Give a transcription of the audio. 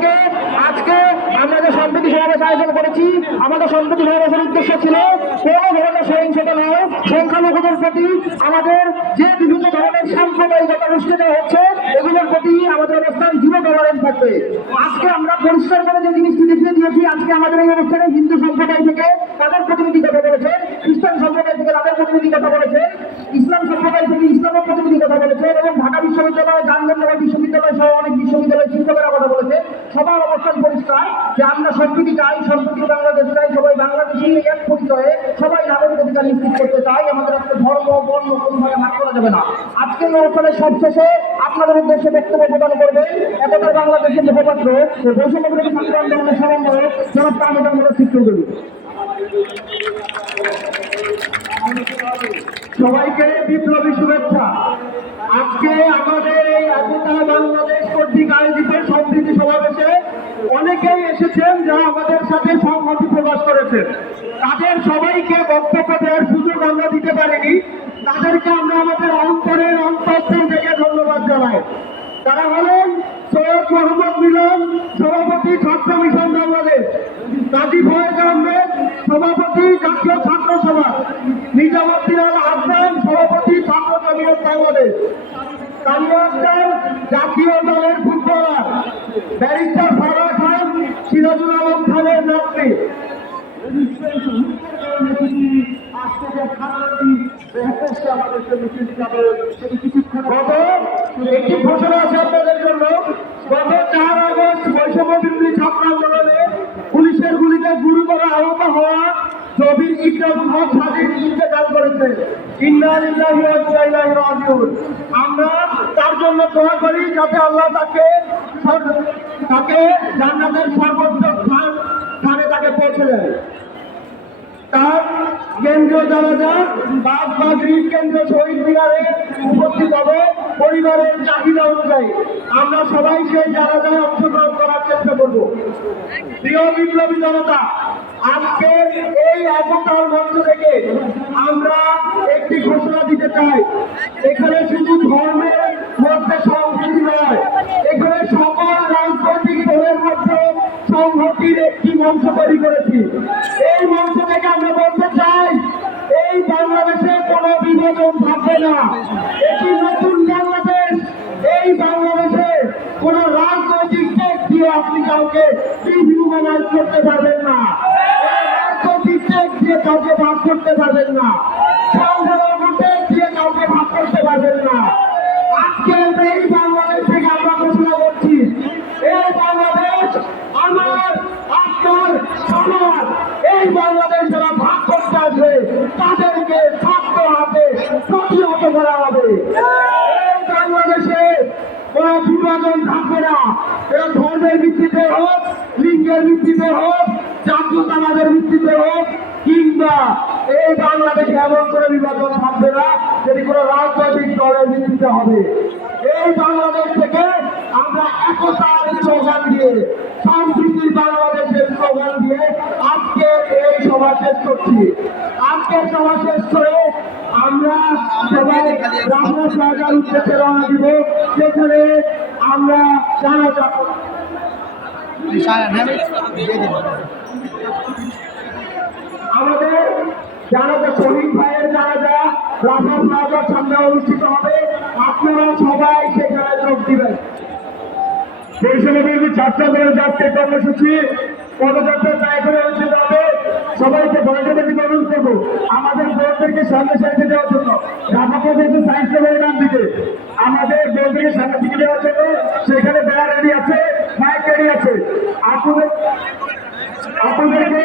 থেকে আজকে আমরা যে সম্প্রীতি সমাবেশ আয়োজন করেছি, আমাদের সম্প্রীতি সমাবেশের উদ্দেশ্য ছিল কোনো ধরনের সহিংসতা নয়, সংখ্যালঘুদের প্রতি আমাদের যে বিভিন্ন ধরনের সাম্প্রদায়িকতা অনুষ্ঠিত হচ্ছে এগুলোর প্রতি আমাদের অবস্থান জিরো টলারেন্স থাকবে। আজকে আমরা পরিষ্কার করে যে জিনিসটি দেখিয়ে দিয়েছি, আজকে আমাদের এই অনুষ্ঠানে হিন্দু সম্প্রদায় থেকে তাদের প্রতিনিধি কথা বলেছেন, খ্রিস্টান সম্প্রদায় থেকে তাদের প্রতিনিধি কথা বলেছেন, ইসলাম সম্প্রদায় থেকে ইসলামের প্রতিনিধি কথা বলেছেন এবং ঢাকা বিশ্ববিদ্যালয়, জাহাঙ্গীরনগর বিশ্ববিদ্যালয় সহ অনেক বিশ্ববিদ্যালয়ের শিক্ষকেরা কথা বলেছেন। সবার অবস্থান পরিষ্কার যে আমরা সম্প্রীতি চাই, সম্প্রীতি বাংলাদেশ চাই, সবাই বাংলাদেশি এক পরিচয়ে সবাই নাগরিক অধিকার নিশ্চিত করতে চাই। আমাদের আজকে ধর্ম বর্ণ কোনোভাবে ভাগ করা যাবে না। আজকে এই অনুষ্ঠানের সবশেষে আপনাদের উদ্দেশ্যে বক্তব্য প্রদান করবেন একতার বাংলাদেশের মুখপাত্র ও বৈষম্য বিরোধী ছাত্র আন্দোলনের সমন্বয়ক জনাব তাহমিদুল মোল্লা শিক্ষকগুলি। সবাইকে বিপ্লবী শুভেচ্ছা। আজকে আমাদের এই একতা বাংলাদেশ কর্তৃক আয়োজিত সম্প্রীতি সমাবেশে অনেকেই এসেছেন যারা আমাদের সাথে সংহতি প্রকাশ করেছেন। তাদের সবাইকে বক্তব্য দেওয়ার সুযোগ আমরা দিতে পারিনি, তাদেরকে আমরা আমাদের অন্তরের অন্তঃস্থল থেকে ধন্যবাদ জানাই। তারা হলেন সৈয়দ মোহাম্মদ মিলন, সভাপতি ছাত্র মিশন বাংলাদেশ; কাজী ফয়েজ আহমেদ, সভাপতি জাতীয় ছাত্র সভা; নিজামুদ্দিন আল হাসান, সভাপতি ছাত্র জমিয়ত বাংলাদেশ; কামরু আক্তার, জাতীয় দলের ফুটবলার; ব্যারিস্টার ফারাহ খান, সিরাজুল আলম খানের নাতনি। একটি ঘোষণা আছে আপনাদের জন্য। গত 4 আগস্ট বৈষম্য বিরোধী ছাত্র আন্দোলনে পুলিশের গুলিতে গুরুতর আহত হওয়া জবির ইকরামুল হক স্বাধীন ইন্তেকাল করেছেন। ইন্না লিল্লাহি ওয়া ইন্না ইলাইহি রাজিউন। আমরা তার জন্য দোয়া করি যাতে আল্লাহ তাকে জান্নাতের সর্বোচ্চ স্থানে তাকে পৌঁছে দেয়। তার কেন্দ্রীয় জানাজা বাগবাগড়ির কেন্দ্রীয় শহীদ মিনারে উপস্থিত হবে পরিবারের চাহিদা অনুযায়ী। আমরা সবাই সেই জানাজায় অংশগ্রহণ করার চেষ্টা করব। প্রিয় বিপ্লবী জনতা, আজকে এই একতার মঞ্চ থেকে আমরা একটি ঘোষণা দিতে চাই। এখানে শুধু ধর্মের মধ্যে সংহতি নয়, এখানে সকল রাজনৈতিক দলের মধ্যে সংহতির একটি মঞ্চ তৈরি করেছি। এই মঞ্চ থেকে আমরা বলতে চাই, এই বাংলাদেশে কোনো বিভাজন থাকবে না। এটি নতুন বাংলাদেশ। এই বাংলাদেশে কোন রাজনৈতিক টেক দিয়ে আপনি কাউকে ডিহিউম্যানাইজ করতে পারবেন না, রাজনৈতিক টেক দিয়ে কাউকে ভাগ করতে পারবেন না, সংখ্যালঘু টেক দিয়ে কাউকে ভাগ করতে পারবেন না। আজকে এই বাংলাদেশ থেকে আমরা ঘোষণা করছি, এই বাংলাদেশ আমার, আপনার, সমাজ। এই বাংলাদেশ যারা ভাগ করতে আসবে তাদেরকে শক্ত হাতে প্রতিহত করা হবে। এই বাংলাদেশে কোন বিভাজন থাকবে না। এটা ধর্মের ভিত্তিতে হোক, লিঙ্গের ভিত্তিতে হোক, জাতীয়তাবাদের ভিত্তিতে হোক, কিংবা এই বাংলাদেশে এমন করে বিভাজন থাকবে না যেটি কোনো রাজনৈতিক দলের ভিত্তিতে হবে। এই বাংলাদেশ থেকে আমরা একতার স্লোগান দিয়ে, সম্প্রীতির বাংলাদেশের স্লোগান দিয়ে আজকে এই সভা শেষ করছি। আজকের সভা শেষ করে আমরা সবাই রাজনাথ রাজার উদ্দেশ্যে রওনা দিব, সেখানে আমরা জানাজা আমাদের জানাজা শহীদ ভাইয়ের জানাজা রাজনাথ রাজার সামনে অনুষ্ঠিত হবে। আপনারা সবাই সেখানে যোগ দিবেন। বৈষম্য বিরোধী ছাত্র আন্দোলনের জাতীয় কর্মসূচি পদযাত্রা এখন অনুষ্ঠিত হবে। সবাইকে ধন্যবাদ নিবেদন করবো আমাদের বোর্ডদেরকে সামনে সারিতে দেওয়ার জন্য। ঢাকা প্রদেশ সায়েন্স ল্যাবের নাম দিকে আমাদের বোর্ডদেরকে সামনে দিকে দেওয়ার জন্য সেখানে ব্যানার রেডি আছে, মাইক রেডি আছে। আপনাদেরকে